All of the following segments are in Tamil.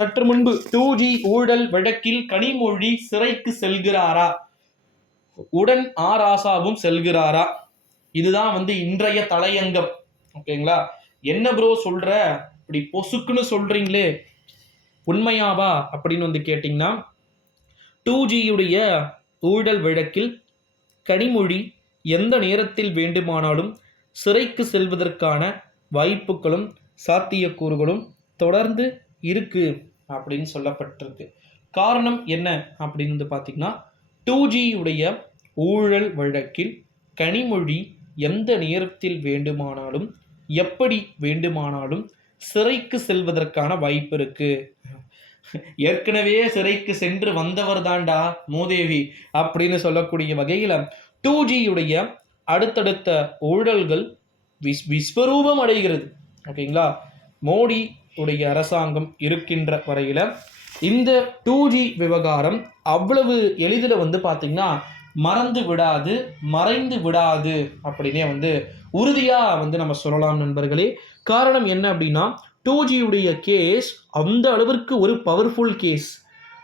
சற்று முன்பு டூ ஜி ஊழல் வழக்கில் கனிமொழி சிறைக்கு செல்கிறாரா? உடன் ஆர் ஆசாவும் செல்கிறாரா? இதுதான் வந்து இன்றைய தலையங்கம். ஓகேங்களா? என்ன ப்ரோ சொல்ற? இப்படி பொசுக்குன்னு சொல்றீங்களே. உண்மையாவா? அப்படின்னு வந்து கேட்டிங்கன்னா டூ ஜியுடைய ஊழல் வழக்கில் கனிமொழி எந்த நேரத்தில் வேண்டுமானாலும் சிறைக்கு செல்வதற்கான வாய்ப்புகளும் சாத்தியக்கூறுகளும் தொடர்ந்து இருக்குது அப்படின்னு சொல்லப்பட்டிருக்கு. காரணம் என்ன அப்படின்னு வந்து பார்த்தீங்கன்னா டூ ஜியுடைய ஊழல் வழக்கில் கனிமொழி எந்த நேரத்தில் வேண்டுமானாலும் எப்படி வேண்டுமானாலும் சிறைக்கு செல்வதற்கான வாய்ப்பு இருக்கு. ஏற்கனவே சிறைக்கு சென்று வந்தவர் தாண்டா மூதேவி அப்படின்னு சொல்லக்கூடிய வகையில் டூ ஜியுடைய அடுத்தடுத்த ஊழல்கள் விஸ் விஸ்வரூபம் அடைகிறது. ஓகேங்களா? மோடி உடைய அரசாங்கம் இருக்கின்ற வரையில் இந்த டூ ஜி விவகாரம் அவ்வளவு எளிதில் வந்து பார்த்திங்கன்னா மறந்து விடாது மறைந்து விடாது அப்படின்னே வந்து உறுதியாக வந்து நம்ம சொல்லலாம் நண்பர்களே. காரணம் என்ன அப்படின்னா டூ ஜியுடைய கேஸ் அந்த அளவிற்கு ஒரு பவர்ஃபுல் கேஸ்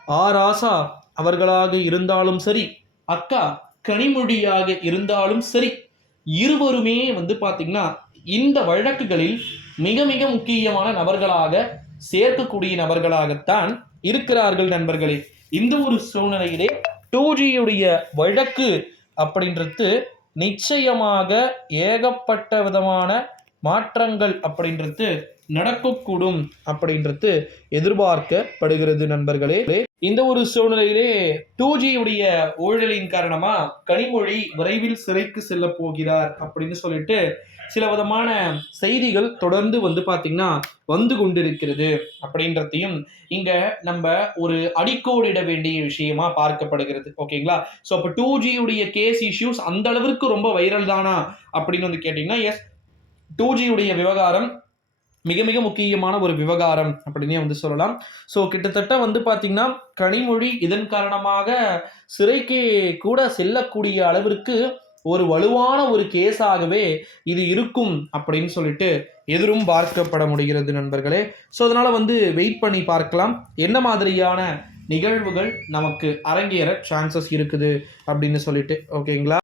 ஆர் ஆசா அவர்களாக இருந்தாலும் சரி அக்கா கனிமொழியாக இருந்தாலும் சரி இருவருமே வந்து பார்த்திங்கன்னா இந்த வழக்குகளில் மிக மிக முக்கியமான நபர்களாக சேர்க்கக்கூடிய நபர்களாகத்தான் இருக்கிறார்கள் நண்பர்களே. இந்த ஒரு சூழ்நிலையிலே டூஜியுடைய வழக்கு அப்படின்றது நிச்சயமாக ஏகப்பட்ட விதமான மாற்றங்கள் அப்படின்றது நடக்கக்கூடும் அப்படின்றது எதிர்பார்க்கப்படுகிறது நண்பர்களே. இந்த ஒரு சூழ்நிலையிலே டூ ஜியுடைய ஊழலின் காரணமா கனிமொழி விரைவில் சிறைக்கு செல்ல போகிறார் அப்படின்னு சொல்லிட்டு சில விதமான செய்திகள் தொடர்ந்து வந்து பார்த்திங்கன்னா வந்து கொண்டிருக்கிறது அப்படின்றதையும் இங்க நம்ம ஒரு அடிக்கோடிட வேண்டிய விஷயமா பார்க்கப்படுகிறது. ஓகேங்களா? ஸோ அப்போ டூ ஜியுடைய கேஸ் இஷ்யூஸ் அந்த அளவிற்கு ரொம்ப வைரல் தானா அப்படின்னு வந்து கேட்டிங்கன்னா எஸ் டூ ஜியுடைய விவகாரம் மிக மிக முக்கியமான ஒரு விவகாரம் அப்படின்னே வந்து சொல்லலாம். ஸோ கிட்டத்தட்ட வந்து பார்த்தீங்கன்னா கனிமொழி இதன் காரணமாக சிறைக்கு கூட செல்லக்கூடிய அளவிற்கு ஒரு வலுவான ஒரு கேஸாகவே இது இருக்கும் அப்படின்னு சொல்லிட்டு எதிரும் பார்க்கப்பட முடிகிறது நண்பர்களே. ஸோ அதனால் வந்து வெயிட் பண்ணி பார்க்கலாம். என்ன மாதிரியான நிகழ்வுகள் நமக்கு அரங்கேற சான்சஸ் இருக்குது அப்படின்னு சொல்லிட்டு ஓகேங்களா